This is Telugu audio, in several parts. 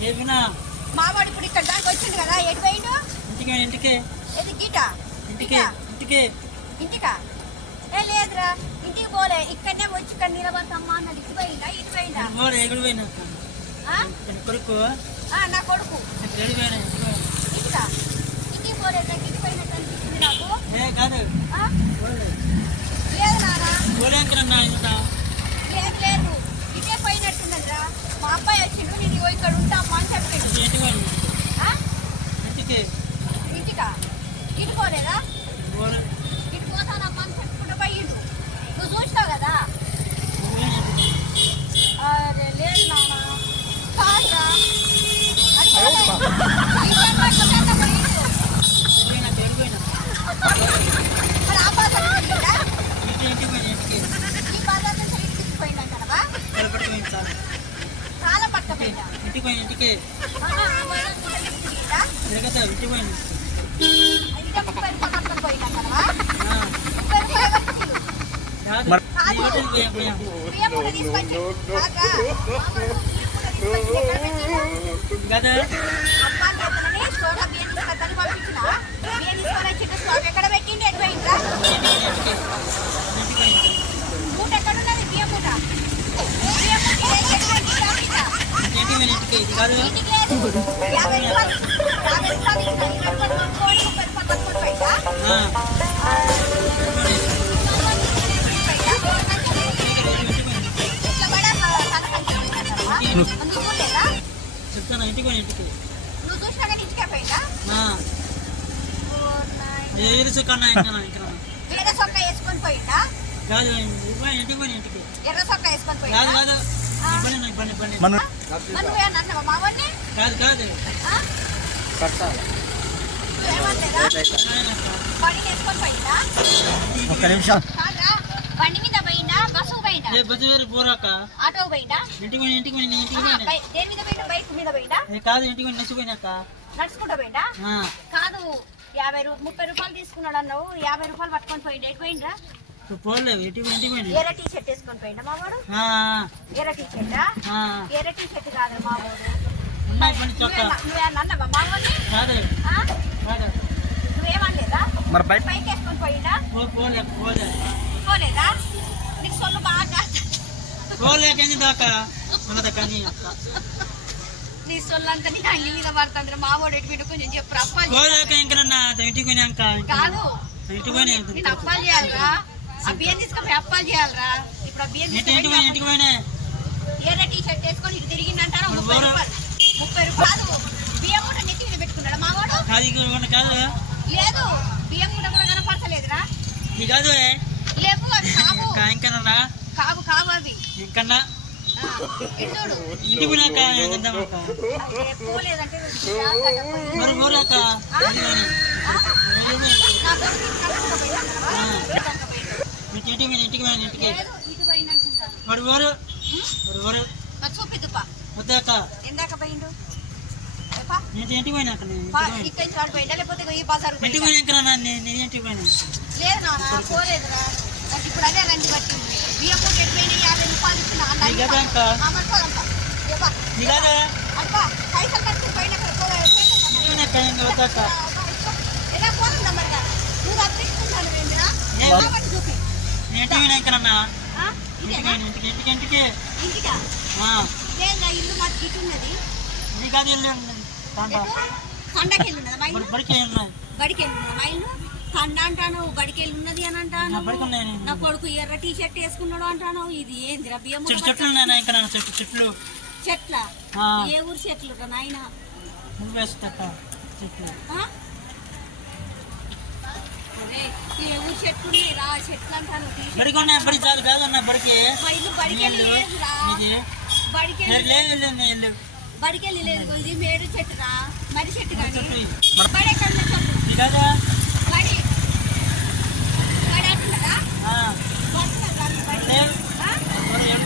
మావాడు ఇప్పుడు ఇక్కడ దాకా వచ్చింది కదా ఎటు పోయిండు? ఇంటికి ఇంటికి. ఇది గీట? ఇంటికి ఇంటికి. ఇంటికా? ఏ లేదురా ఇంటికి పోలే. ఇక్కడనే వచ్చి ఇక్కడ నిలబడతామ్మా అన్నది ఇటు పోయిందా ఇటు పోయిందా పోలే ఎగుడు పోయినా? ఆ? కొడుకు? ఆ, నా కొడుకు. ఇంటికా ఇంటికి పోలేదు ఇంటికి? పోయినట్టు అనిపించింది నాకు ఏ కాదు. ఆ? పోలే లేదు పోలే ఇంత లేదు లేదు. ఇదే పోయినట్టుందండిరా మా అబ్బాయి వచ్చిండు నేను ఇగో ఇక్కడ ఉంటామ్మా అని చెప్పిండు. ఇంటికి. ఇటు పోలేదా? పోలే. ఇటు పోతానమ్మా అని చెప్పుకుంటూ పోయిండు నువ్వు చూస్తావు కదా? అరే లేదు నాన్న. కాదురా. ఈ బాధ నుంచి ఇంటికి? ఇంటికి పోయిన ఇంటికి నుంచి ఇంటికి పోయిందా? తిరగతా చెప్తాను ఇంటికి పోయిన ఇంటికి నువ్వు చూసినా ఇంటికే పోయిందా? ఏది చుక్కన్నా ఇంకా ఇంకా సొక్క వేసుకొని పోయిందా కాదు ఇంటికి పోయి ఇంటికి ఎర్ర సొక్క వేసుకొని కాదు కాదు ఇబ్బంది ఇబ్బంది ఇబ్బంది కాదు కాదు పోయిందా ఒక్క నిమిషం. బండి మీద పోయిందా బస్సు పోయిందా ఏ బస్సు వేరు పోరాక ఆటో పోయిందా ఇంటికి ఇంటికి ఇంటికి దేని మీద పోయినా బైక్ మీద పోయిందా ఏ కాదు ఇంటికి నచ్చిపోయినాక నడుచుకుంటా పోయిందా కాదు యాభై రూ ముప్పై రూపాయలు తీసుకున్నాడు అన్నావు యాభై రూపాయలు పట్టుకొని పోయి ఎటు పోయిండ్రా? పోలేవు పోయిన ఎర్ర టీ షర్ట్ వేసుకొని పోయిండా మావాడు ఆ, ఎర్ర టీ షర్టా ఆ, ఎర్ర టీ షర్ట్ కాదు నువ్వేమన్నా నువ్వేమనలేదా మరి వేసుకొని పోలేదా? నీకు సొల్లు బాగా దాకా. నీ సొల్లంతా నీ అంగి మీద పడుతుంది మా వాడు ఎటు బిడ్డ కొంచెం చెప్పు అప్పాలు పోలేక ఇంకనన్నా ఇంటికి పోయినాక కాదు. ఇంటికి పోయినా. నేను అప్పాలు చేయాలరా ఆ బియ్యం తీసుకొని అప్పాలు చేయాలరా. ఇప్పుడు ఆ బియ్యం పోయినా ఎర్ర టీ షర్ట్ వేసుకొని ఇటు తిరిగిందంటారా? ముప్పై. రూపాయలు. ముప్పై రూపాయలు బియ్యం కూడా నెత్తి మీద పెట్టుకున్నాడు మా వాడు లేదు. బియ్యం కూడా కూడా కనపడతలేదురా. కాదు లేవు అవి కావు. ఇంకనన్నా కావు కావు అవి. ఇంకన్నా ఆ, ఇటు పోలేదంటే. మరి ఆ? ఆ? నా కొడుకు ఇంకా పోయిందంటావా? ఇంకా పోయిండు. ఇంటికి పోయిన ఇంటికి. మరి ఊరు మరి వద్దాక ఎందాక పోయిండు? ఇంటికి పోయినాక ఇంటికి పోయినాక నేను ఇంటికి పోయినా. లేదు నాన్న పోలేదురా. ఇప్పుడు అదే రండి బియ్యం ఎటు యాభై రూపాయలు ఇచ్చిన అబ్బా పైసలు కట్టుకుని పోయినా. ఎలా? నువ్వు? కాబట్టి చూపి. ఇంటికి ఆ? ఇంటికి ఇంటికి ఇంటికి ఇది కాదు ఇల్లు బడికి కండ అంటాను బడికి ఉన్నది అని అంటాను నా కొడుకు ఎర్ర టీ షర్ట్ వేసుకున్నాడు అంటాను ఇది ఏందిరా బియ్యం చెట్లు చెట్లు. చెట్ల? ఏ ఊరు చెట్లు నాయన? నువ్వు చెట్లు. ఊరు చెట్లు ఉన్నాయి? రా చెట్లు అంటాను బడికి ఉన్నాయి బడి చాలు కాదు అన్న బడికి. లేదు బడికి వెళ్ళి లేదు మేడు చెట్టు రా. మరి చెట్టు కానీ. చెట్టు ఇది. బడి ఎక్కడ బడి?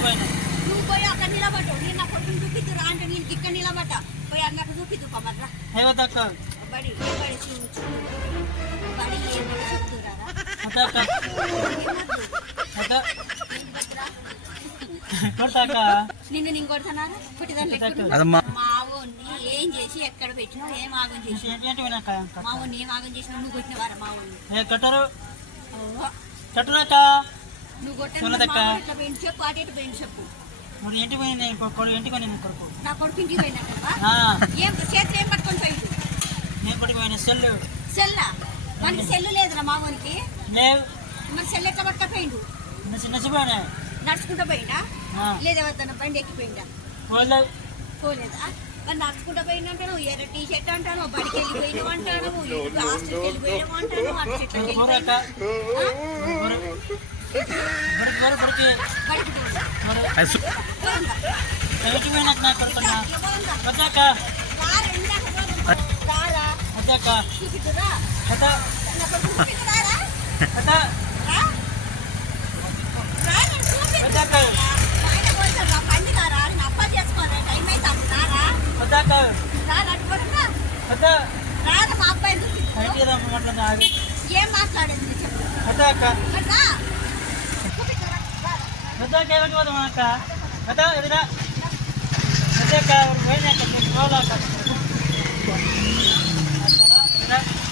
బడి నువ్వు పోయి అక్కడ నిలబడ్డావు నేను నా కొడుకుని చూపిద్దురా అంటే నేను ఇక్కడ నిలబడ్డా. పోయి అన్నట్టు చూపిద్దు ఏవద్దక్క బడి బడి చూడు నిన్ను నేను కొడతానా కొట్టిదాన్ని అదమ్మా. మావోని ఏం చేసి ఎక్కడ పెట్టినావు? ఏం ఆగం చేసి మావుని ఏం ఆగం చేసినావు? నువ్వు కొట్టినవారా మావుని ఏ కట్టరు? కట్టునాక నువ్వు కొట్టిన పోయింది చెప్పు అటు ఇటు పోయింది చెప్పు. మరి ఇంటికి పోయింది? కొడుకు ఇంటికి పోయింది నేను కొడుకు. నా కొడుకు ఇంటికి పోయినట్టవా ఆ, ఏం చేతులు ఏం పట్టుకొని పోయిండు నేను పోయిన సెల్లు. సెల్లా? మనకి సెల్లు లేదురా మామూలుకి లేవు మరి సెల్ ఎట్లా పట్టుకపోయిండు చిన్న నడుచుకుంటూ పోయిండా లేదా బండి ఎక్కిపోయిందా పోలేదా మరి నడుచుకుంటూ పోయినంటాను ఎర్ర టీ షర్ట్ అంటాను బడికి వెళ్ళిపోయినావు అంటాను హాస్టల్కి వెళ్ళిపోయినావు అంటాను అటు చెట్లకి బడికి పోయిందా? ఏం మాట్లాడేది నేను చెప్పు వద్దాక మరి పోదాం అక్క కథ ఎదురా వద్దాక పోయినాక పోలాక arkadaşlar.